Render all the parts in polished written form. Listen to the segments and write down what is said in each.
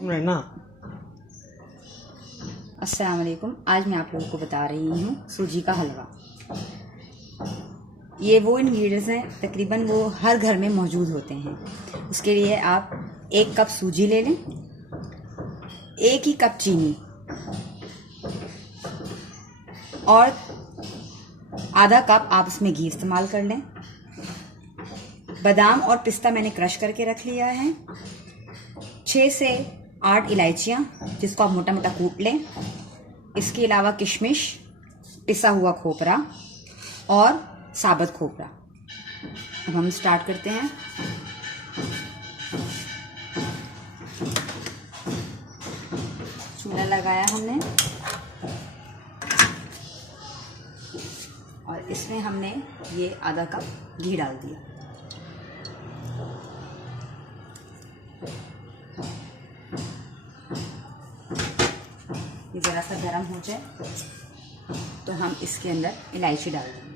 रहना। अस्सलाम वालेकुम। आज मैं आप लोगों को बता रही हूँ सूजी का हलवा। ये वो इंग्रेडिएंट्स हैं, तकरीबन वो हर घर में मौजूद होते हैं। उसके लिए आप 1 कप सूजी ले लें, 1 ही कप चीनी और आधा कप आप उसमें घी इस्तेमाल कर लें। बादाम और पिस्ता मैंने क्रश करके रख लिया है। 6 से 8 इलायचियाँ जिसको आप मोटा मोटा कूट लें। इसके अलावा किशमिश, पिसा हुआ खोपरा और साबुत खोपरा। अब हम स्टार्ट करते हैं। चूल्हा लगाया हमने और इसमें हमने ये आधा कप घी डाल दिया। ये ज़रा सा गर्म हो जाए तो हम इसके अंदर इलायची डाल देंगे।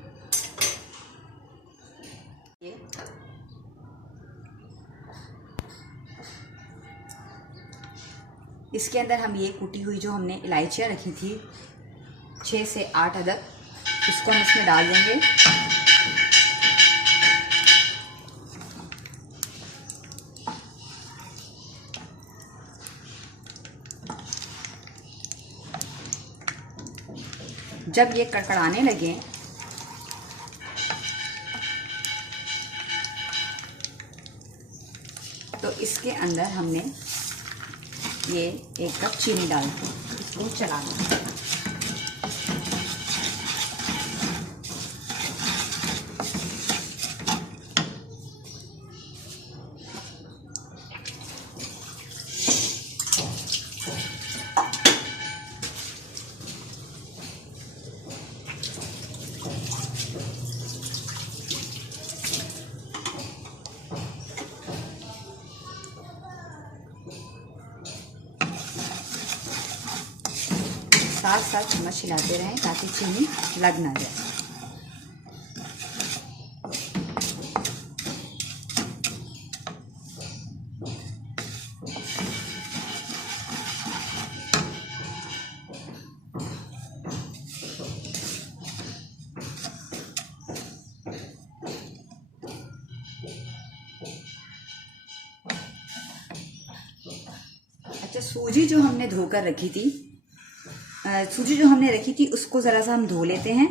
इसके अंदर हम ये कुटी हुई जो हमने इलायचियाँ रखी थी 6 से 8 अदद, इसको हम इसमें डाल देंगे। जब ये कड़कड़ाने लगे तो इसके अंदर हमने ये 1 कप चीनी डाल दी। इसको चलाना। साथ साथ चम्मच हिलाते रहें ताकि चीनी लग ना जाए। अच्छा, सूजी जो हमने धोकर रखी थी, उसको ज़रा सा हम धो लेते हैं।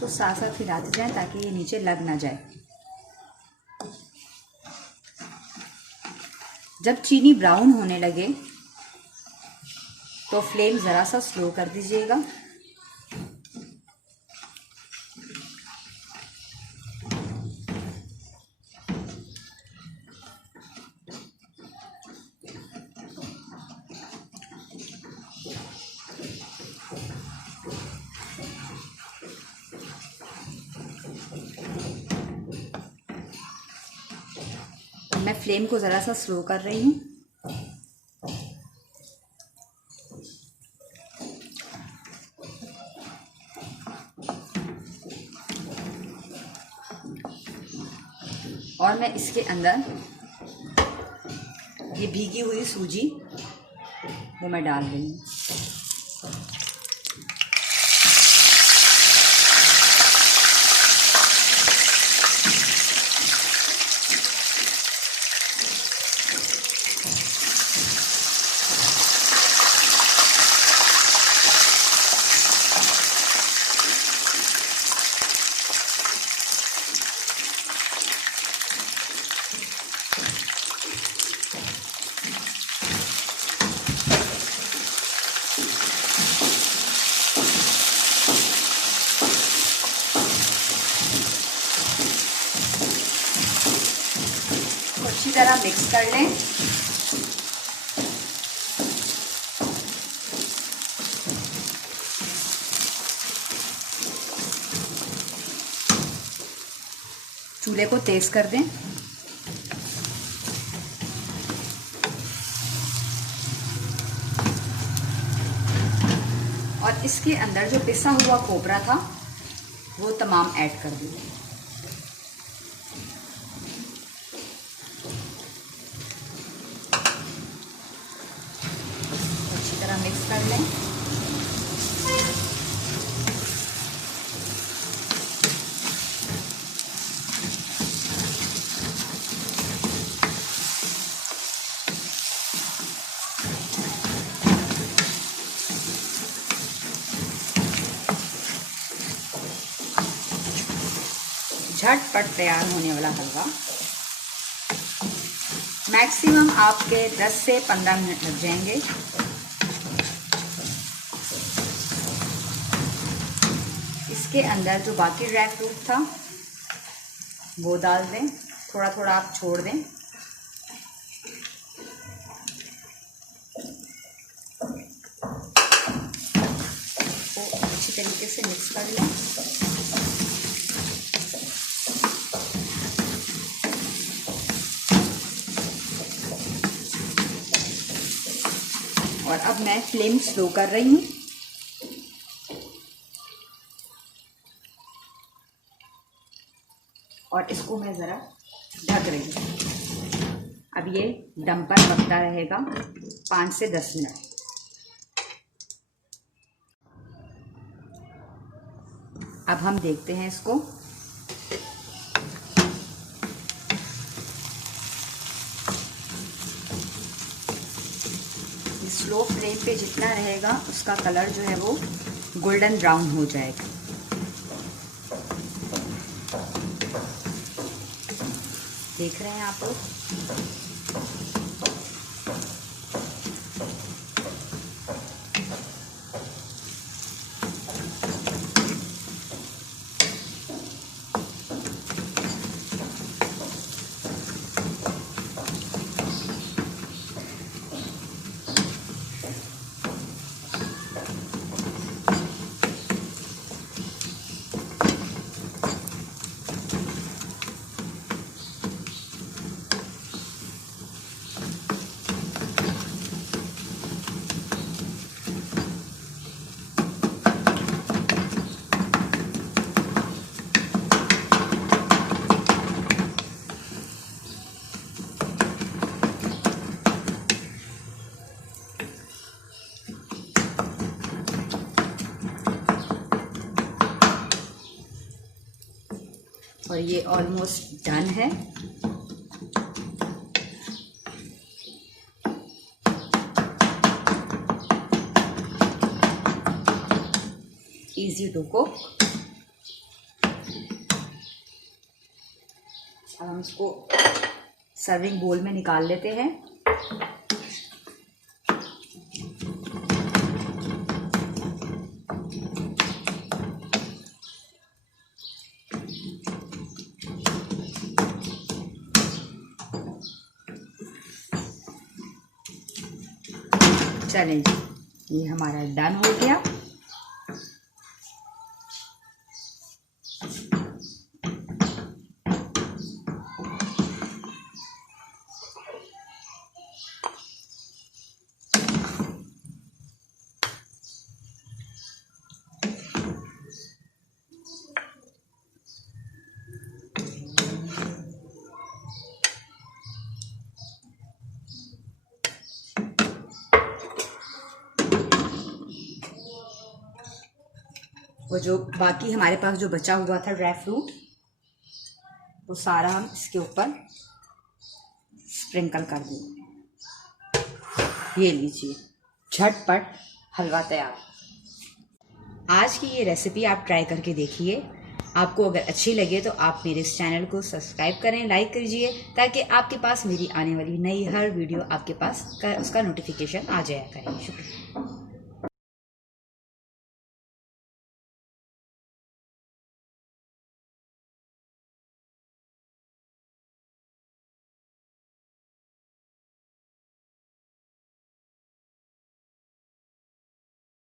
तो साथ साथ हिलाते जाएं ताकि ये नीचे लग ना जाए। जब चीनी ब्राउन होने लगे तो फ्लेम ज़रा सा स्लो कर दीजिएगा। मैं फ्लेम को ज़रा सा स्लो कर रही हूँ। और मैं इसके अंदर ये भीगी हुई सूजी वो मैं डाल रही हूँ। अच्छी तरह मिक्स कर लें। चूल्हे को तेज कर दें। और इसके अंदर जो पिसा हुआ खोपरा था वो तमाम ऐड कर दें। अच्छी तरह मिक्स कर लें। झटपट तैयार होने वाला हलवा। मैक्सिमम आपके 10 से 15 मिनट लग जाएंगे। इसके अंदर जो बाकी ड्राई फ्रूट था वो डाल दें, थोड़ा थोड़ा आप छोड़ दें। तो अच्छी तरीके से मिक्स कर लें। और अब मैं फ्लेम स्लो कर रही हूँ। और इसको मैं ज़रा ढक रही हूँ। अब ये दम पर पकता रहेगा 5 से 10 मिनट। अब हम देखते हैं इसको। स्लो फ्लेम पे जितना रहेगा उसका कलर जो है वो गोल्डन ब्राउन हो जाएगा। देख रहे हैं आप लोग। और ये ऑलमोस्ट डन है। Easy to cook. अब हम इसको सर्विंग बोल में निकाल लेते हैं। चलें जी, ये हमारा डन हो गया। वो जो बाकी हमारे पास जो बचा हुआ था ड्राई फ्रूट, वो सारा हम इसके ऊपर स्प्रिंकल कर देंगे। ये लीजिए, झटपट हलवा तैयार। आज की ये रेसिपी आप ट्राई करके देखिए। आपको अगर अच्छी लगे तो आप मेरे इस चैनल को सब्सक्राइब करें, लाइक कीजिए, ताकि आपके पास मेरी आने वाली नई हर वीडियो आपके पास उसका नोटिफिकेशन आ जाया करे। शुक्रिया।